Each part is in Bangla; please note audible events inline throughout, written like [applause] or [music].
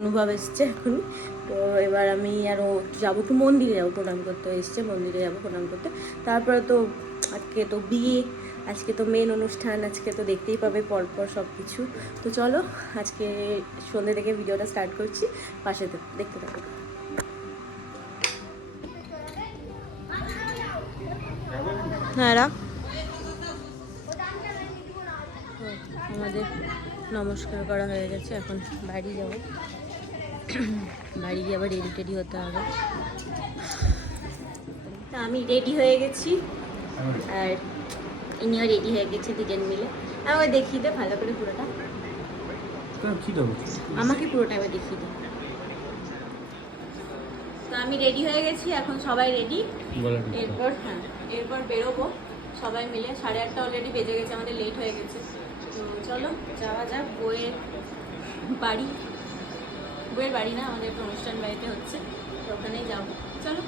অনুভব এসছে এখন। তো এবার আমি আরও যাব একটু মন্দিরে যাব, প্রণাম করতে এসছে, মন্দিরে যাব প্রণাম করতে। তারপরে তো আজকে তো বিয়ে, আজকে তো মেন অনুষ্ঠান, আজকে তো দেখতেই পাবে পরপর সব কিছু তো চলো, আজকে সন্ধ্যে থেকে ভিডিওটা স্টার্ট করছি, পাশে দেখতে থাকো। হ্যাঁ রাখ আমাদের নমস্কার করা হয়ে গেছে, এখন বাড়ি যাব। [coughs] বাড়ি গিয়ে আবার রেডি টেডি হতে হবে। তা আমি রেডি হয়ে গেছি। আর ইনিও রেডি হয়ে গেছে দুজন মিলে। আমাকে দেখিয়ে দে ভালো করে পুরোটা। আমাকে পুরোটা এবার দেখিয়ে দে। তো আমি রেডি হয়ে গেছি এখন সবাই রেডি এরপর হ্যাঁ এরপর বেরোবো সবাই মিলে। সাড়ে আটটা অলরেডি বেজে গেছে আমাদের লেট হয়ে গেছে। তো চলো যাওয়া যাক বইয়ের বাড়ি। বইয়ের বাড়ি না আমাদের একটা অনুষ্ঠান বাড়িতে হচ্ছে, তো ওখানেই যাব। চলো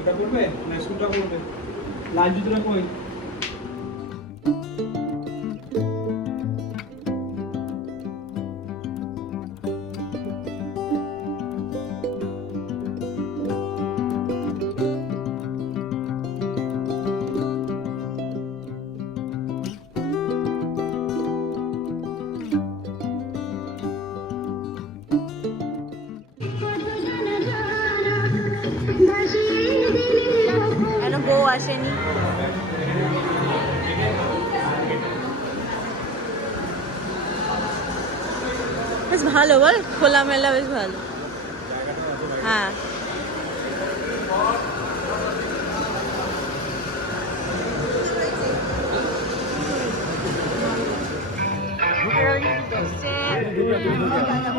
এটা করবে না করবে লাল জুতোটা কই আসেনি। বেশ ভালো বল? খোলামেলা বেশ ভালো। হ্যাঁ।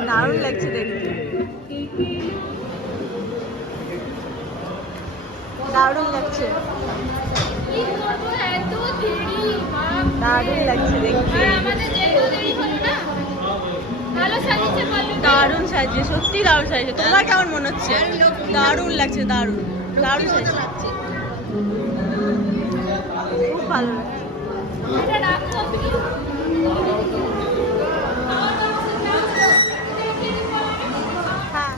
দারুণ লাগছে দেখতে। দারুণ লাগছে। দারুণ লাগছে দেখতে। দারুণ সাজছে সত্যি দারুণ সাজছে। তোমার কেমন মনে হচ্ছে? দারুণ লাগছে, দারুণ। দারুণ সাজছে। খুব ভালো লাগছে এটা রাখো হ্যাঁ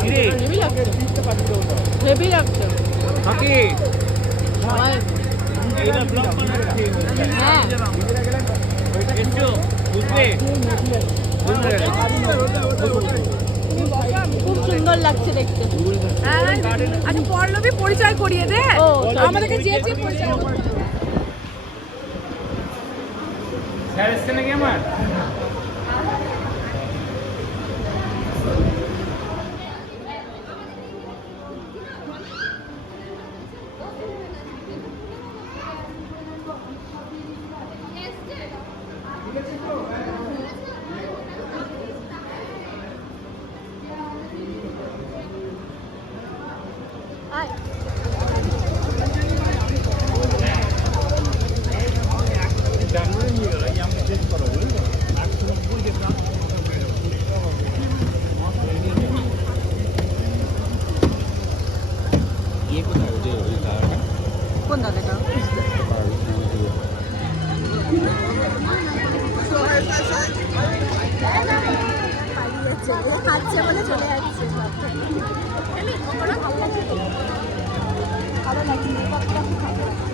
কিরে হেভি লাগছে হেভি লাগছে হাকি সবাই এইটা ব্লক বানাচ্ছে হ্যাঁ এসো বুঝলে খুব সুন্দর লাগছে দেখতে আচ্ছা পল্লবী পরিচয় করিয়ে দে। আমাদেরকে যে যে পরিচয় স্যার এসছে নাকি আমার আয় জানুয়ারি নিয়ে গেল এই আমি চেক করো বুঝলে একশো নব্বই যেতাম ইয়ে কোথায় ওই যে ওই জায়গাটা কোন দাদাটা খাচ্ছে বলে চলে যাচ্ছে ভালো লাগছে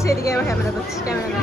একবার ক্যামেরা করছি এদিকে একবার ক্যামেরা করছি camera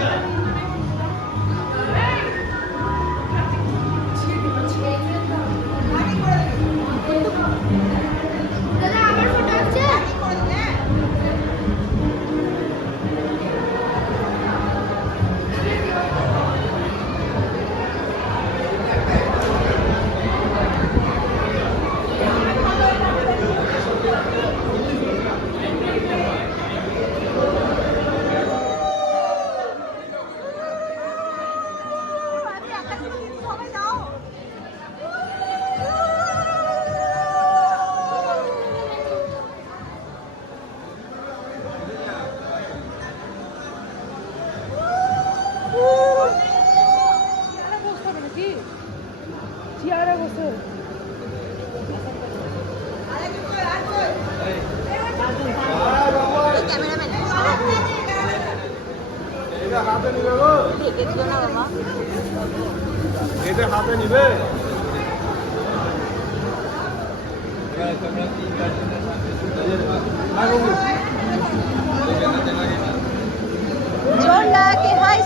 John la que hay,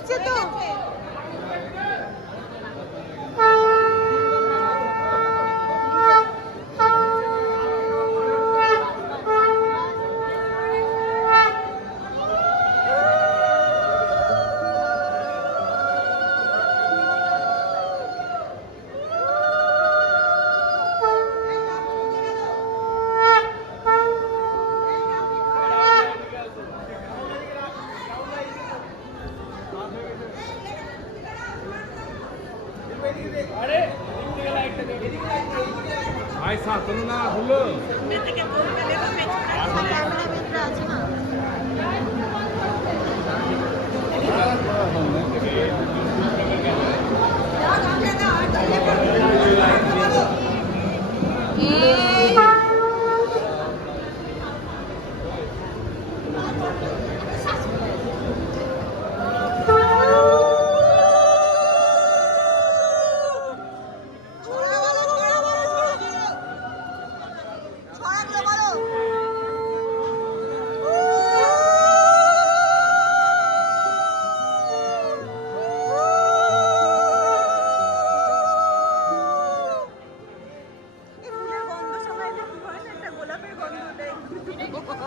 ঘুরিয়ে যাচ্ছে Yeah.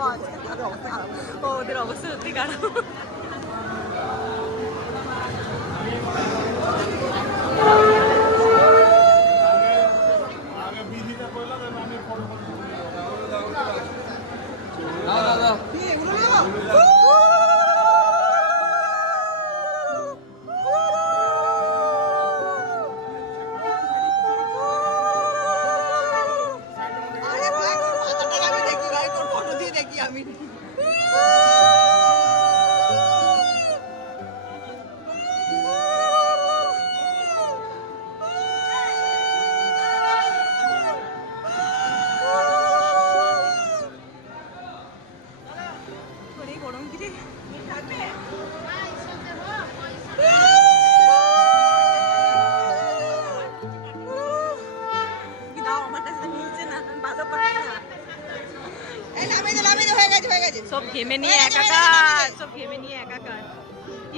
ও আচ্ছা, তাদের অবস্থা খারাপ। ও, ওদের অবস্থা সত্যি খারাপ দাদা got me. [laughs] ঘেমে নিয়ে একাকার সব ঘেমে নিয়ে একাকার।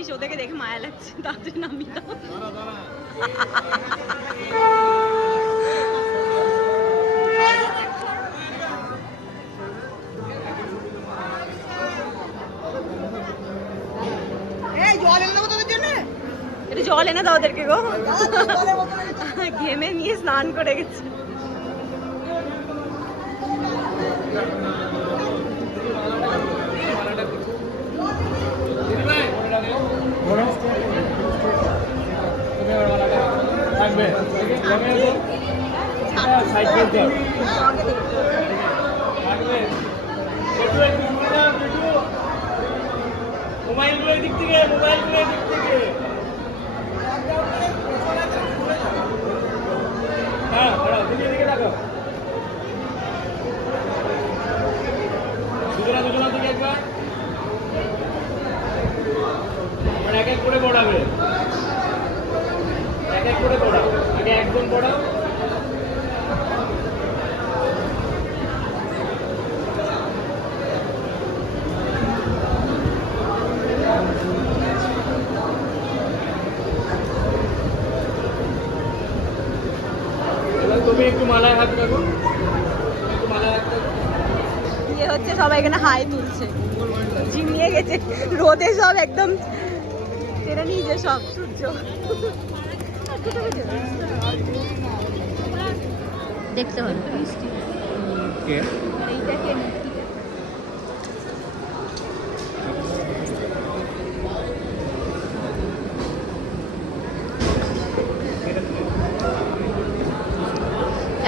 ইস ওদেরকে দেখে মায়া লাগছে? তাদের নামি জল এনে দাও ওদেরকে গো। ঘেমে নিয়ে স্নান করে গেছে। right, good job. হচ্ছে সবাই এখানে হাই তুলছে। ঝিমিয়ে গেছে। রোদে সব একদম টেনে নিয়েছে সব সূর্য। দেখতে হবে।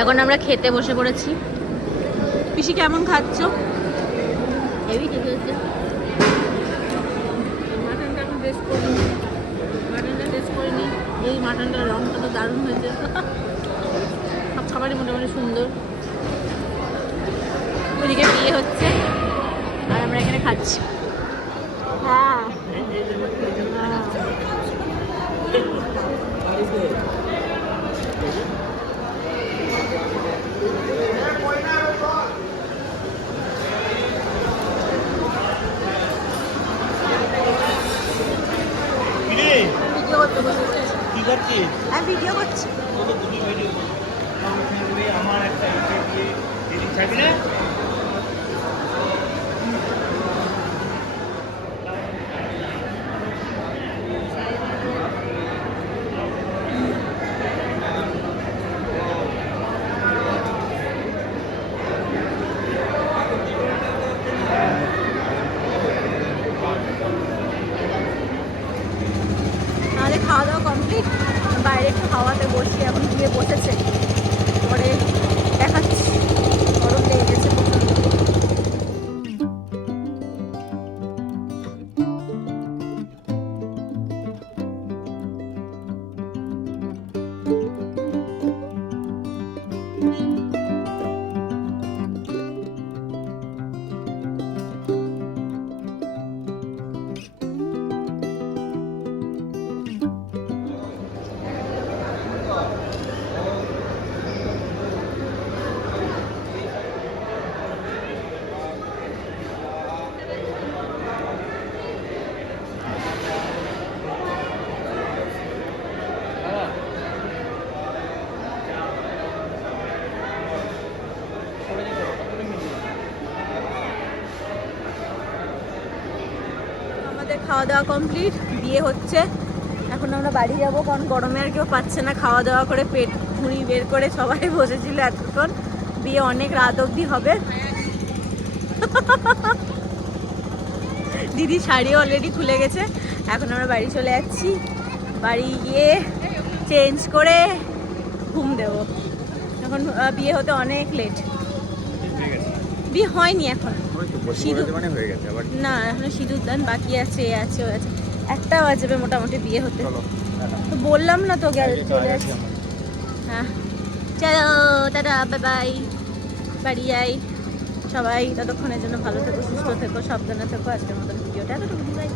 এখন আমরা খেতে বসে পড়েছি। পিসি কেমন খাচ্ছ? মাটনটা এখন টেস্ট করিনি মাটনটা টেস্ট করিনি এই মাটনটার রংটা তো দারুণ হয়েছে। সব খাবারই মোটামুটি সুন্দর। ওদিকে বিয়ে হচ্ছে। আর আমরা এখানে খাচ্ছি। হ্যাঁ। কিরে ভিডিও করতে বসেছি কি করছিস আমি ভিডিও করছি। ভিডিও আমার একটা দিয়ে না? খাওয়া দাওয়া কমপ্লিট বসি এখন গিয়ে বসেছে। আমাদের খাওয়া দাওয়া কমপ্লিট বিয়ে হচ্ছে। এখন আমরা বাড়ি যাব, কারণ গরমে আর কেউ পাচ্ছে না। খাওয়া দাওয়া করে পেট ভুঁড়ি বের করে সবাই [laughs] বসেছিল এতক্ষণ। বিয়ে অনেক রাত অবধি হবে। [laughs] দিদি শাড়ি অলরেডি খুলে গেছে। এখন আমরা বাড়ি চলে যাচ্ছি। বাড়ি গিয়ে চেঞ্জ করে ঘুম দেবো। এখন বিয়ে হতে অনেক লেট বিয়ে হয়নি এখন। মানে না এখনও সিঁদুর দান বাকি আছে এ আছে ও আছে। একটা বাজবে মোটামুটি বিয়ে হতে। তো বললাম না তো গেল চলে হ্যাঁ। চলো দাদা বাই বাই বাড়ি যাই সবাই ততক্ষণের জন্য ভালো থেকো সুস্থ থেকো সাবধানে থেকো। আজকের মতন ভিডিওটা এতটুকু বাই।